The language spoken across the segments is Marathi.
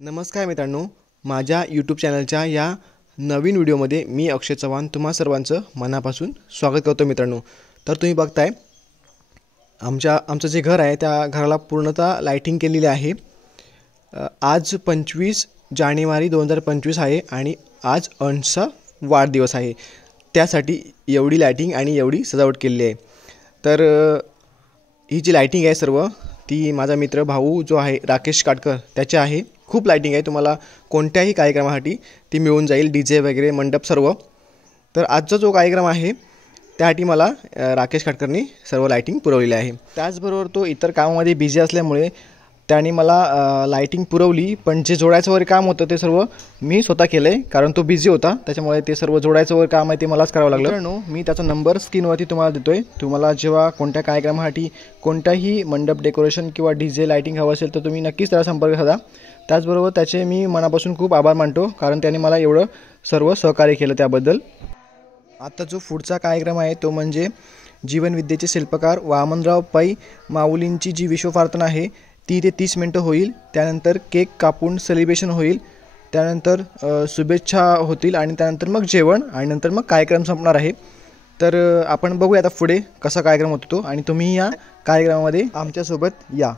नमस्कार मित्रांनो, माझ्या यूट्यूब चॅनलच्या या नवीन व्हिडिओमध्ये मी अक्षय चव्हाण तुम्हा सर्वांचं मनापासून स्वागत करतो मित्रांनो। तर तुम्ही बघताय आमचं जे घर आहे त्या घराला पूर्णतः लाइटिंग केलेली आहे। आज 25 जानेवारी 2025 आहे आणि आज अंशचा वाढदिवस आहे, त्यासाठी एवढी लाइटिंग आणि एवढी सजावट केलेली आहे। तर ही जी लाइटिंग आहे सर्व ती माझा मित्र भाऊ जो आहे राकेश काटकर त्याचे आहे। खूप लाइटिंग आहे, तुम्हाला कोणत्याही कार्यक्रमासाठी ती मिळून जाईल, डीजे वगैरे मंडप सर्व। तर आजचा जो कार्यक्रम आहे त्यासाठी मला राकेश काटकरनी सर्व लाइटिंग पुरवलेली आहे। त्याचबरोबर तो इतर कामामध्ये बिझी असल्यामुळे त्याने मला लाइटिंग पुरवली, पण जे जोडायचं वगैरे काम होतं ते सर्व मी स्वतः केलंय, कारण तो बिझी होता त्याच्यामुळे ते सर्व जोडायचं वगैरे काम आहे ते मलाच करावं लागलं। मित्रांनो, मी त्याचा नंबर स्क्रीनवरती तुम्हाला देतोय। तुम्हाला जेव्हा कोणत्या कार्यक्रमासाठी कोणताही मंडप डेकोरेशन किंवा डीजे लाइटिंग हवं असेल तर तुम्ही नक्कीच त्याला संपर्क साधा। त्याचबरोबर त्याचे मी मनापासून खूप आभार मानतो, कारण त्याने मला एवढं सर्व सहकार्य केलं त्याबद्दल। आता जो पुढचा कार्यक्रम आहे तो म्हणजे जीवनविद्येचे शिल्पकार वामनराव पै माऊलींची जी विश्वप्रार्थना आहे ती ते 30 मिनिटं होईल। त्यानंतर केक कापून सेलिब्रेशन होईल, त्यानंतर शुभेच्छा होतील आणि त्यानंतर मग जेवण आणि नंतर मग कार्यक्रम संपणार आहे। तर आपण बघूया आता पुढे कसा कार्यक्रम होतो तो, आणि तुम्ही या कार्यक्रमामध्ये आमच्यासोबत या।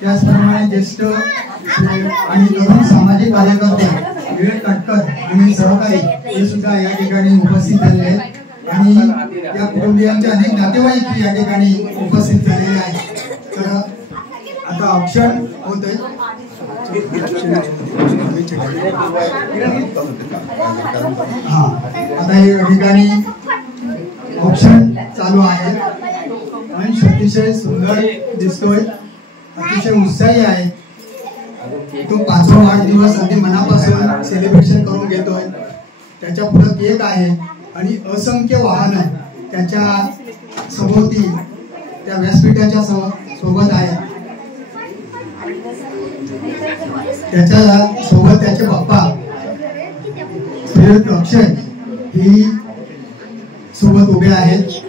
त्याचप्रमाणे ज्येष्ठ आणि तरुण सामाजिक कार्यकर्ते विवेक काटकर आणि सहकारी हे सुद्धा या ठिकाणी उपस्थित झाले आहेत आणि त्या कुटुंबियांचे अनेक नातेवाईक या ठिकाणी उपस्थित झालेले आहेत। तर आता ऑप्शन होतंय, आता या ठिकाणी ऑप्शन चालू आहे आणि अतिशय सुंदर दिसतोय, अतिशय उत्साही आहे। तो 5वा वाढदिवस अगदी मनापासून सेलिब्रेशन करून घेतोय। त्याच्या पुढे केक आहे आणि असंख्य वाहन त्याच्या सभोवती त्या व्यासपीठाच्या सोबत आहे। त्याच्या सोबत त्याचे बाप्पा अक्षय ही सोबत उभे आहेत।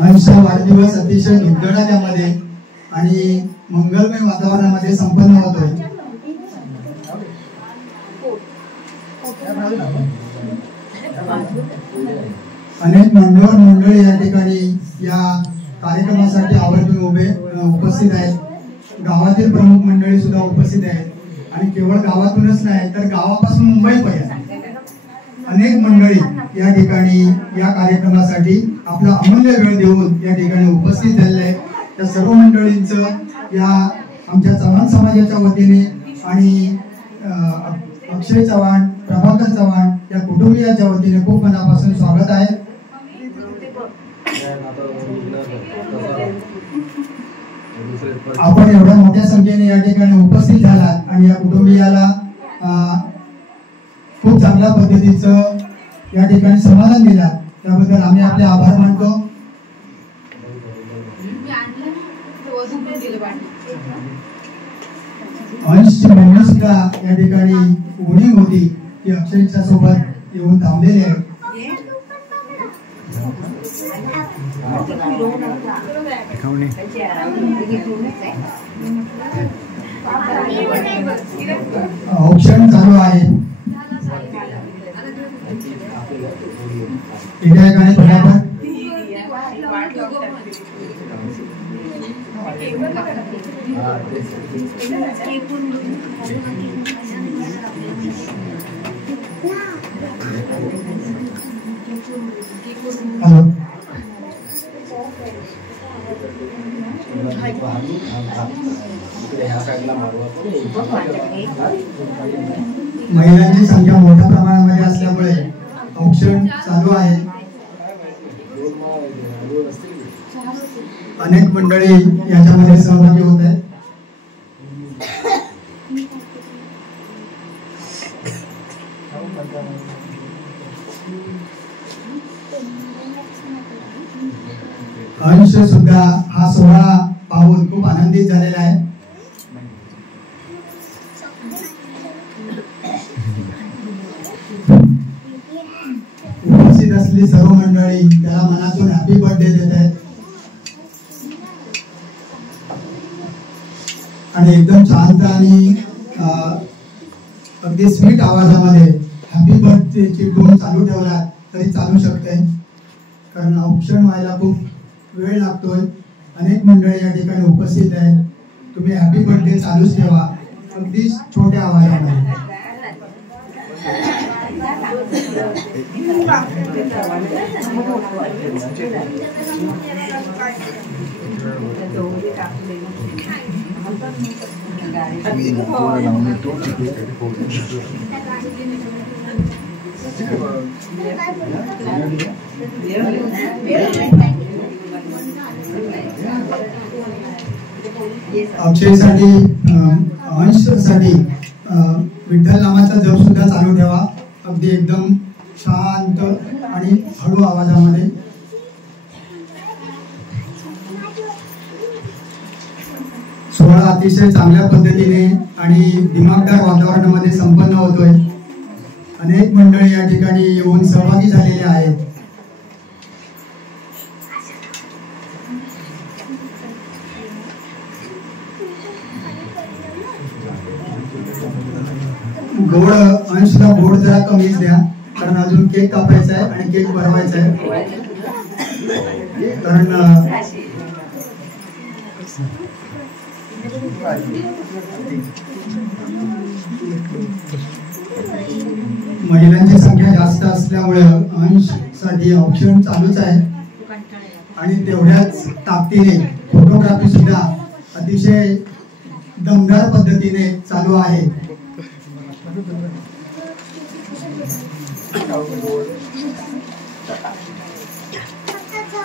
आमचा वाढदिवस अतिशय धुमधडाक्यामध्ये आणि मंगलमय वातावरणामध्ये संपन्न होतोय। अनेक मंडळी या ठिकाणी या कार्यक्रमासाठी आवर्जून उपस्थित आहेत। गावातील प्रमुख मंडळी सुद्धा उपस्थित आहेत आणि केवळ गावातूनच नाही तर गावापासून मुंबईपर्यंत अनेक मंडळी या ठिकाणी या कार्यक्रमासाठी आपला अमूल्य वेळ देऊन या ठिकाणी उपस्थित झालेले आहेत। त्या सर्व मंडळींचं या आमच्या चव्हाण समाजाच्या वतीने आणि अक्षय चव्हाण, प्रभाकर चव्हाण या कुटुंबियांच्या वतीने खूप मनापासून स्वागत आहे। आपण एवढ्या मोठ्या संख्येने या ठिकाणी उपस्थित झालात आणि या कुटुंबियाला खूप चांगल्या पद्धतीचं या ठिकाणी समाधान दिला, त्याबद्दल आम्ही आपले आभार मानतो। अंशची मम्मी सुद्धा या ठिकाणी उणी होती, ती अक्षयच्या सोबत येऊन थांबलेली आहे। ऑप्शन चालू आहे, ठीक आहे गाणे बरोबर। हेलो इकडे ह्या साईडला मारू आपण महिलांची संख्या मोठ्या प्रमाणामध्ये असल्यामुळे औक्षण चालू आहे. अनेक मंडळी याच्यामध्ये सहभागी होत आहेत. अंश सुद्धा हा सोहळा पाहून खूप आनंदित झालेला आहे. उपस्थित असलेली सर्व मंडळी त्याला मनातून हॅपी बर्थडे देत आहेत आणि एकदम शांत आणि अगदी स्वीट आवाजामध्ये हॅपी बर्थडे ची टोन चालू ठेवला तरी चालू शकते, कारण औक्षण व्हायला खूप वेळ लागतोय. अनेक मंडळी या ठिकाणी उपस्थित आहेत. तुम्ही हॅपी बर्थडे चालूच ठेवा अगदी छोट्या आवाजामध्ये. अक्षयसाठी अंशसाठी विठ्ठल नामाचा जप सुद्धा चालू ठेवा अगदी एकदम शांत आणि हळू आवाजामध्ये. सोहळा अतिशय चांगल्या पद्धतीने आणि दिमागदार वातावरणामध्ये संपन्न होतोय. अनेक मंडळी या ठिकाणी येऊन सहभागी झालेले आहेत. गोड अंशला गोड जरा कमीच द्या, कारण अजून केक कापायचा आहे आणि केक बनवायचा आहे. कारण महिलांची संख्या जास्त असल्यामुळे अंशसाठी औक्षण चालूच आहे आणि तेवढ्याच ताकदीने फोटोग्राफी सुद्धा अतिशय दमदार पद्धतीने चालू आहे.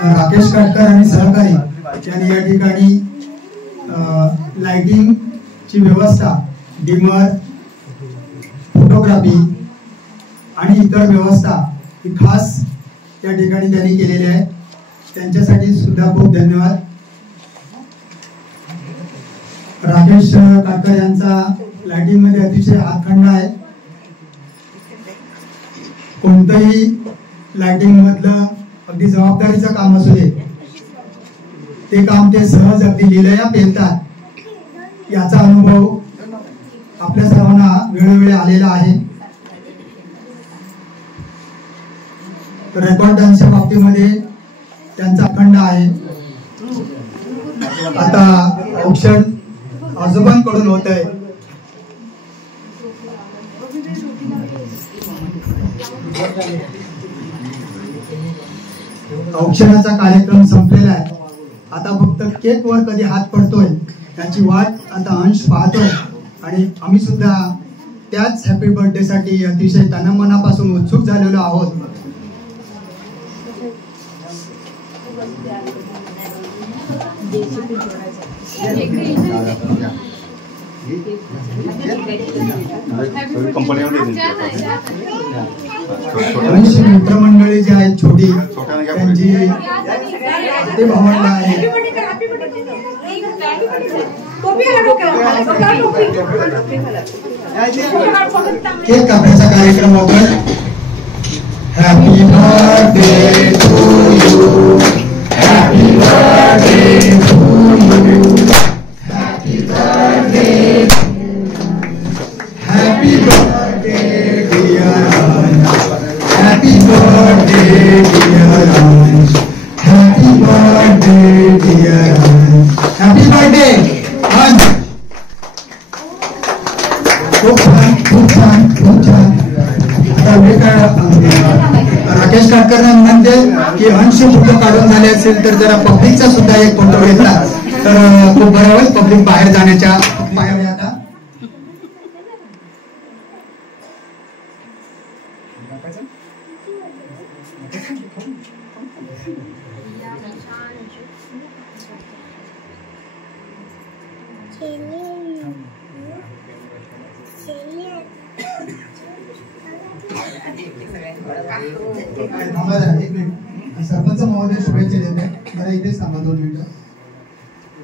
राकेश काटकर आणि सहकारी यांनी या ठिकाणी लाइटिंग ची व्यवस्था, डिमर, फोटोग्राफी आणि इतर व्यवस्था ही खास या ठिकाणी त्यांनी केलेली आहे. त्यांच्यासाठी सुद्धा खूप धन्यवाद. राकेश काटकर यांचा लाइटिंग मध्ये अतिशय हातखंडा आहे. कोणतंही लाइटिंग मधलं अगदी जबाबदारीचं काम असू दे, ते काम ते सहज अगदी लिलया पेलतात. याचा अनुभव आपल्या सर्वांना वेळोवेळी आलेला आहे. रेकॉर्ड डान्सच्या बाबतीमध्ये त्यांचा अखंड आहे. आता औक्षण आजोबांकडून होत आहे. औक्षणाचा कार्यक्रम संपलेला आहे. आता फक्त केक वर कधी हात पडतोय त्याची वाट आता अंश पाहतोय आणि आम्ही सुद्धा त्याच हॅपी बर्थडे साठी अतिशय तनामनापासून उत्सुक झालेलो आहोत. मित्रमंडळी जी आहेत छोटी, त्यांची ते भावंड आहे. केक कापण्याचा कार्यक्रम होतोय. Happy birthday to you, happy birthday to you, happy birthday, happy birthday dear Ansh, happy birthday dear Ansh, happy birthday dear Ansh, happy birthday Ansh. खूप छान, खूप छान, खूप छान. राकेश काटकर म्हणते की अंश फोटो काढून झाले असेल तर जरा पब्लिकचा सुद्धा एक फोटो घेतला तर खूप बरं होईल. पब्लिक बाहेर जाण्याच्या बाहेर आता थांबा जरा, एक मिनिट. सरपंच महोदय शुभेच्छा देत आहे. जरा इथेच थांबा 2 मिनिटं.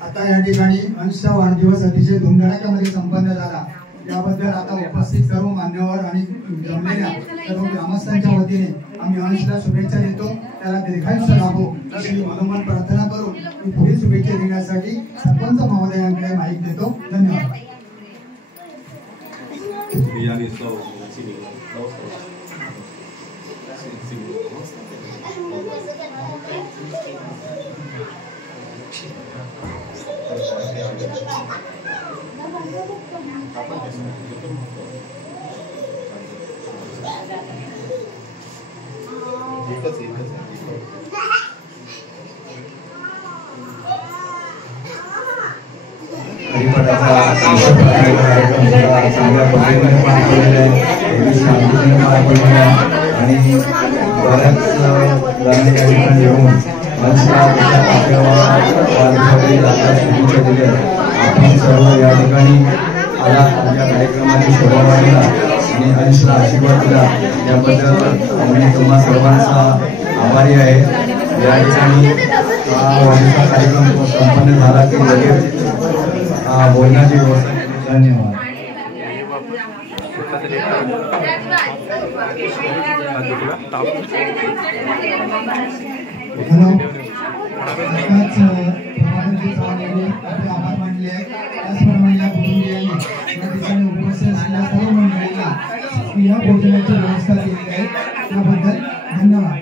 आता या ठिकाणी अंशचा वाढदिवस अतिशय धुमधडाक्यामध्ये संपन्न झाला. याबद्दल आता उपस्थित सर्व मान्यवर आणि जमलेल्या सर्व ग्रामस्थांच्या वतीने आम्ही अंशला शुभेच्छा देतो. त्याला दीर्घायुष्य लाभो अशी मनोमन प्रार्थना करून मी पुढील शुभेच्छा देण्यासाठी सरपंच महोदयांकडे माईक देतो. धन्यवाद. या ठिकाणी आला आमच्या कार्यक्रमाची शोभा वाढला आणि अंशला आशीर्वाद दिला याबद्दल आम्ही तुम्हा सर्वांचा आभारी आहे. या ठिकाणी वाढीचा कार्यक्रम संपन्न झाला की लगेच भोजनाची व्यवस्था. धन्यवाद. आभार मानले आहे. त्याचप्रमाणे या कुटुंबियांनी या ठिकाणी उपस्थित असलेल्या सर्व मंडळींना या भोजनाची व्यवस्था केली आहे त्याबद्दल धन्यवाद.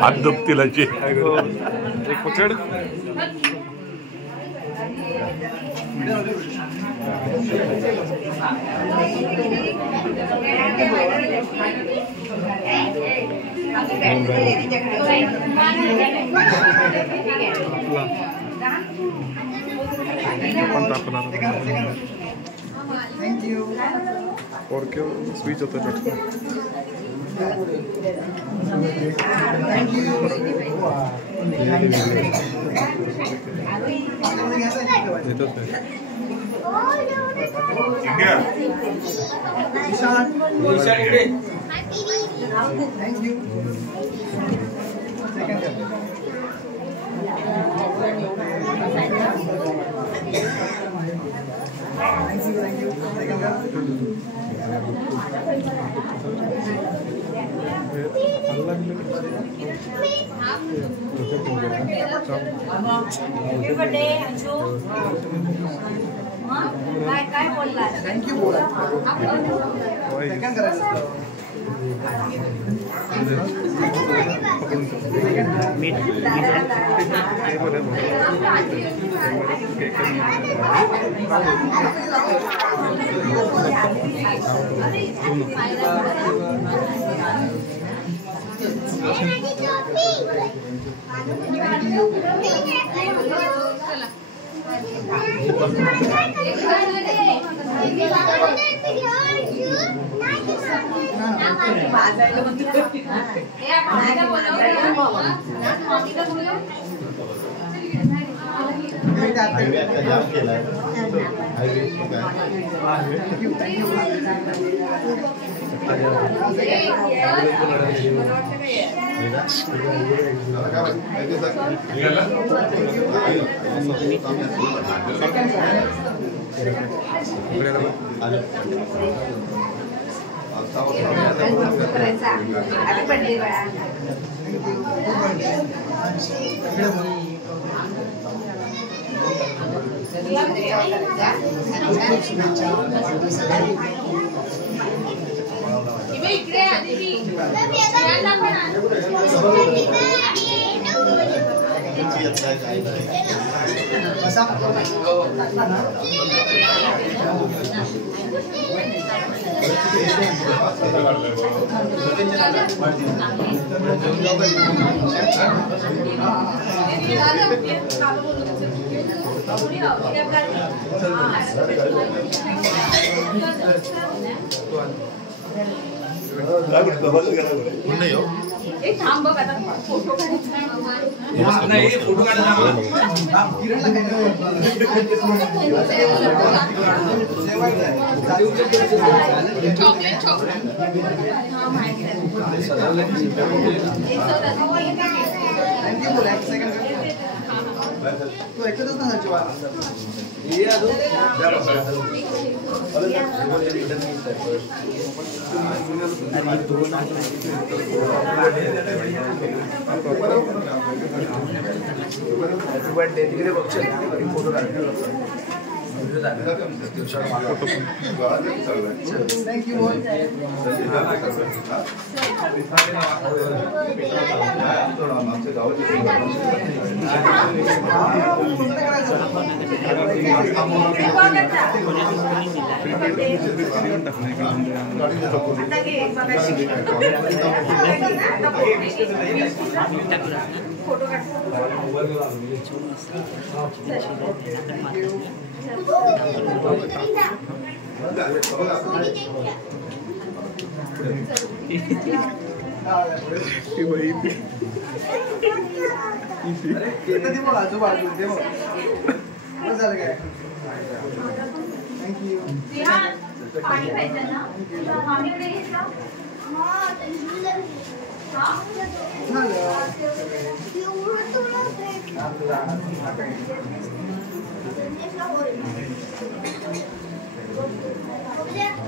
हात दुखतील एक पकड. Porque switch होतं चटकन. काय बोलला थँक्यू बोला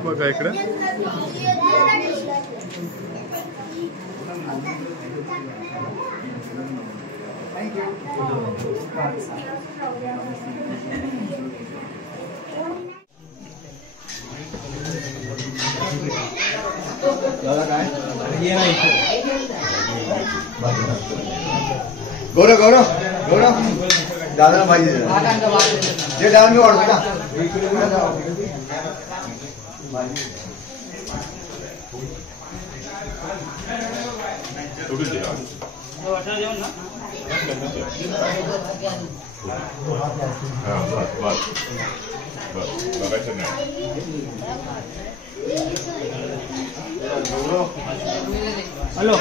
बघा इकडे गौरव गौरव गौरव दादा पाहिजे जे डाऊन मी वाढतो हॅलो